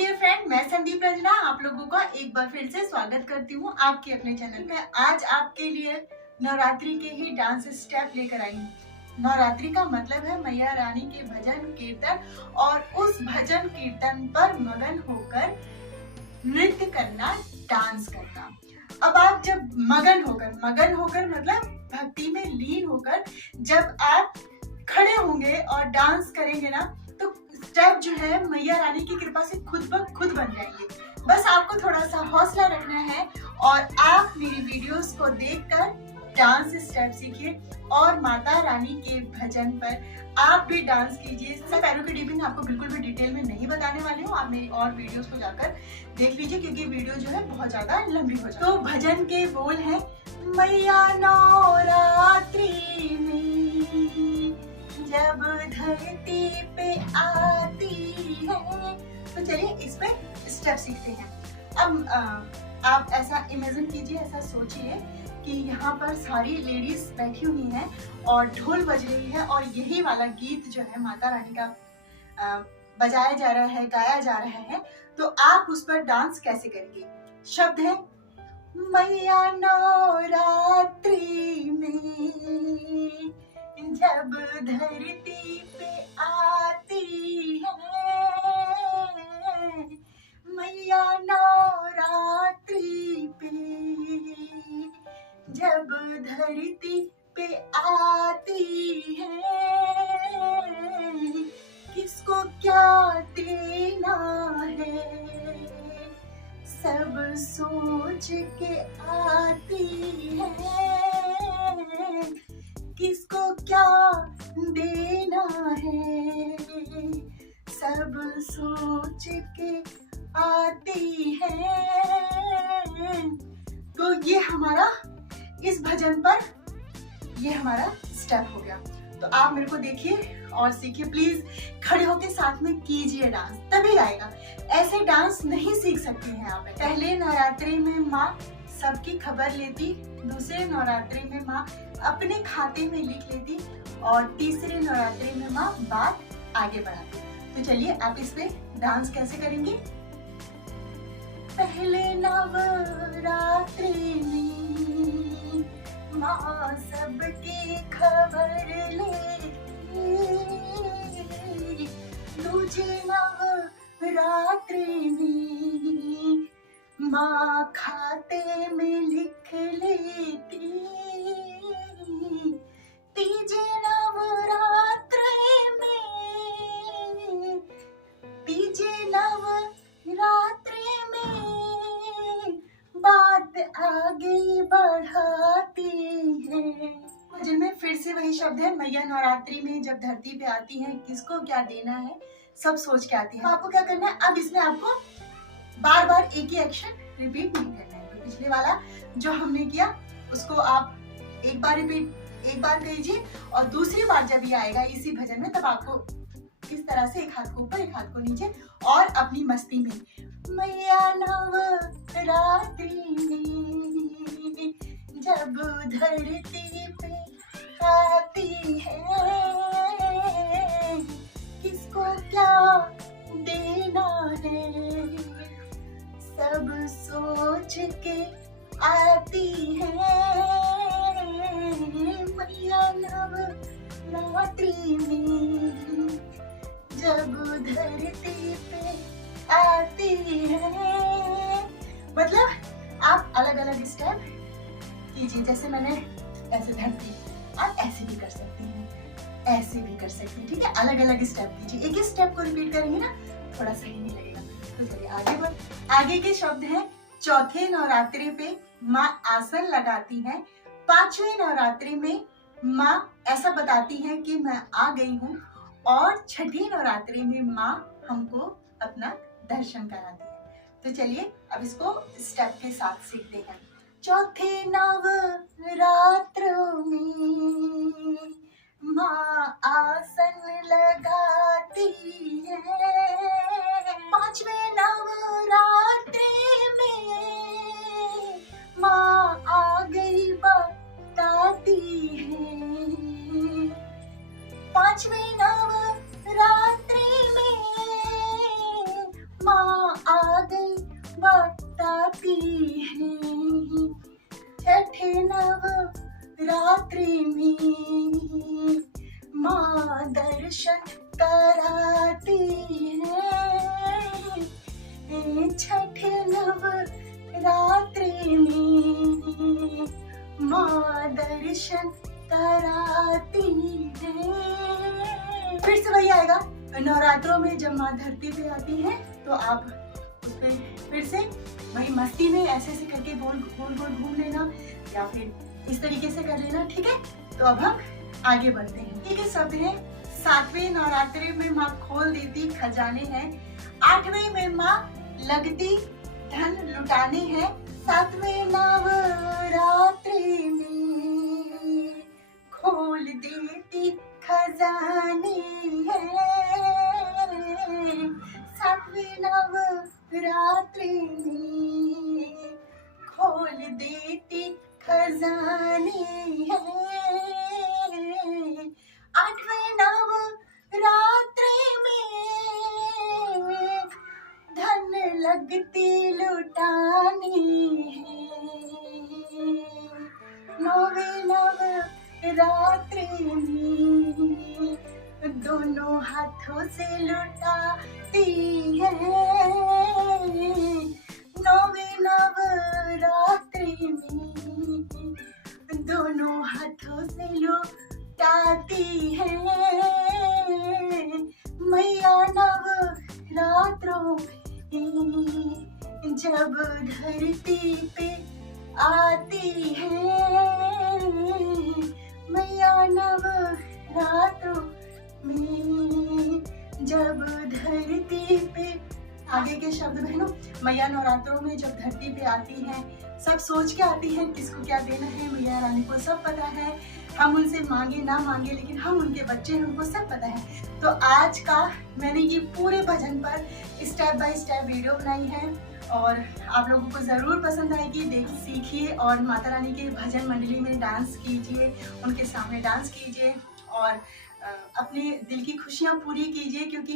Dear friend, मैं संदीप रंजना आप लोगों का एक बार फिर से स्वागत करती हूँ आपके अपने चैनल में। आज आपके लिए नवरात्रि के ही डांस स्टेप लेकर आई हूँ। नवरात्रि का मतलब है मैया रानी के भजन कीर्तन और उस भजन कीर्तन पर मगन होकर नृत्य करना, डांस करना। अब आप जब मगन होकर मतलब भक्ति में लीन होकर जब आप खड़े होंगे और डांस करेंगे ना, तो स्टेप जो है मैया रानी की कृपा से खुद ब खुद बन जाएंगे। बस आपको थोड़ा सा हौसला रखना है और आप मेरी वीडियोस को देखकर डांस स्टेप सीखिए और माता रानी के भजन पर आप भी डांस कीजिए। पैरों की डिपिंग आपको बिल्कुल भी डिटेल में नहीं बताने वाली हूँ, आप मेरी और वीडियोस को जाकर देख लीजिए क्योंकि वीडियो जो है बहुत ज्यादा लंबी हो जाए। तो भजन के बोल हैं, मैया नवरात्रि में जब धरती पे आती है। तो चलिए इस पे स्टेप सीखते हैं। अब आप ऐसा इमेजिन कीजिए, ऐसा सोचिए कि यहाँ पर सारी लेडीज बैठी हुई हैं और ढोल बज रही है और यही वाला गीत जो है माता रानी का बजाया जा रहा है, गाया जा रहा है। तो आप उस पर डांस कैसे करेंगे? शब्द है मैया नवरात्रि में जब धरती पे आती है, मैया नवरात्रि पे जब धरती पे आती है, किसको क्या देना है सब सोच के आती है, किसको क्या देना है सब सोच के आती है। तो ये हमारा इस भजन पर ये हमारा स्टेप हो गया। तो आप मेरे को देखिए और सीखिए, प्लीज खड़े होके साथ में कीजिए डांस, तभी आएगा। ऐसे डांस नहीं सीख सकती हैं आप। पहले नवरात्रि में माँ सबकी खबर लेती, दूसरे नवरात्रि में माँ अपने खाते में लिख लेती और तीसरे नवरात्रि में माँ बात आगे बढ़ाती। तो चलिए आप इस पे डांस कैसे करेंगे। पहले नवरात्रि में माँ सबकी खबर लेती, दूसरे नवरात्रि में माँ खाते में लिख लेती, तीजे नवरात्रि में बात आगे बढ़ाती है। भजन में फिर से वही शब्द है, मैया नवरात्रि में जब धरती पे आती है, किसको क्या देना है सब सोच के आती है। आपको क्या करना है, अब इसमें आपको बार बार एक ही एक्शन रिपीट नहीं करना है। तो पिछले वाला जो हमने किया उसको आप एक बार कीजिए और दूसरी बार जब ये आएगा इसी भजन में, तब आपको इस तरह से एक हाथ को ऊपर एक हाथ को नीचे और अपनी मस्ती में मैया नवरात्रि में जब धरती पे आती है, किसको क्या देना है सब सोच के आती है, मैया नवरात्रि में जब धरती पे आती है। मतलब आप अलग अलग स्टेप कीजिए, जैसे मैंने ऐसे धरती, आप ऐसे भी कर सकते हैं, ऐसे भी कर सकते हैं, ठीक है। अलग अलग स्टेप कीजिए, एक ही स्टेप को रिपीट करेंगे ना थोड़ा सही नहीं लगेगा। तो चलिए आगे बढ़। आगे के शब्द हैं, चौथे नवरात्रि पे माँ आसन लगाती है, पांचवें नवरात्रि में माँ ऐसा बताती है कि मैं आ गई हूँ, और छठी नवरात्रि में माँ हमको अपना दर्शन कराती है। तो चलिए अब इसको स्टेप के साथ सीखते हैं। चौथे नवरात्र में माँ आसन लगाती है, पांचवें नवरात्रि में माँ आ गई बताती है, पांचवें नवरात्रि में माँ बताती हैं। छठे नवरात्रि में माँ दर्शन कराती है। छठे नवरात्रि में माँ दर्शन कराती है। फिर से वही आएगा, नवरात्रों में जब माँ धरती पे आती है तो आप उस पे फिर से वही मस्ती में ऐसे ऐसे करके गोल गोल गोल घूम लेना या फिर इस तरीके से कर लेना। ठीक है, तो अब हम आगे बढ़ते हैं। ठीक है, शब्द है 7वें नवरात्रि में माँ खोल देती खजाने हैं। 8वें में माँ लगती धन लुटाने हैं। 7वें नवरात्रि में खोल देती खजाने हैं। 7वें नवरात्रि में खोल देती खजाने हैं। 8वें नवरात्रि में धन लगती लुटानी है। 9वें नवरात्रि में दोनों हाथों से लुटाती है। 9वें नवरात्रि में दोनों हाथों से लुटाती है। मैया नवरात्रों में जब धरती पे आती है। मैया नवरात्रों में जब धरती पे, आगे के शब्द बहनों, मैया नवरात्रों में जब धरती पे आती है, सब सोच के आती है किसको क्या देना है। मैया रानी को सब पता है, हम उनसे मांगे ना मांगे लेकिन हम उनके बच्चे हैं, हमको सब पता है। तो आज का मैंने ये पूरे भजन पर स्टेप बाय स्टेप वीडियो बनाई है और आप लोगों को ज़रूर पसंद आएगी। देख सीखिए और माता रानी के भजन मंडली में डांस कीजिए, उनके सामने डांस कीजिए और अपने दिल की खुशियाँ पूरी कीजिए, क्योंकि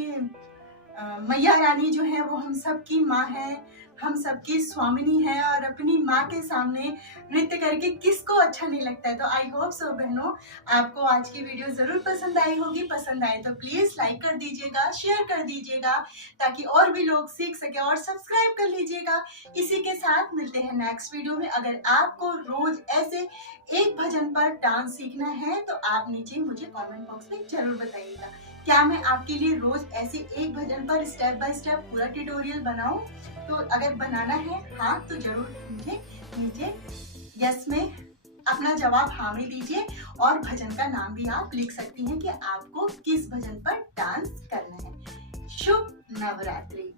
मैया रानी जो है वो हम सबकी माँ है, हम सबकी स्वामिनी है और अपनी माँ के सामने नृत्य करके किसको अच्छा नहीं लगता है। तो आई होप सो बहनों आपको आज की वीडियो जरूर पसंद आई होगी। पसंद आए तो प्लीज लाइक कर दीजिएगा, शेयर कर दीजिएगा ताकि और भी लोग सीख सके और सब्सक्राइब कर लीजिएगा। इसी के साथ मिलते हैं नेक्स्ट वीडियो में। अगर आपको रोज ऐसे एक भजन पर डांस सीखना है तो आप नीचे मुझे कॉमेंट बॉक्स में जरूर बताइएगा। क्या मैं आपके लिए रोज ऐसे एक भजन पर स्टेप बाय स्टेप पूरा ट्यूटोरियल बनाऊं? तो अगर बनाना है हाँ तो जरूर मुझे नीचे यस में अपना जवाब हाँ में दीजिए और भजन का नाम भी आप लिख सकती हैं कि आपको किस भजन पर डांस करना है। शुभ नवरात्रि।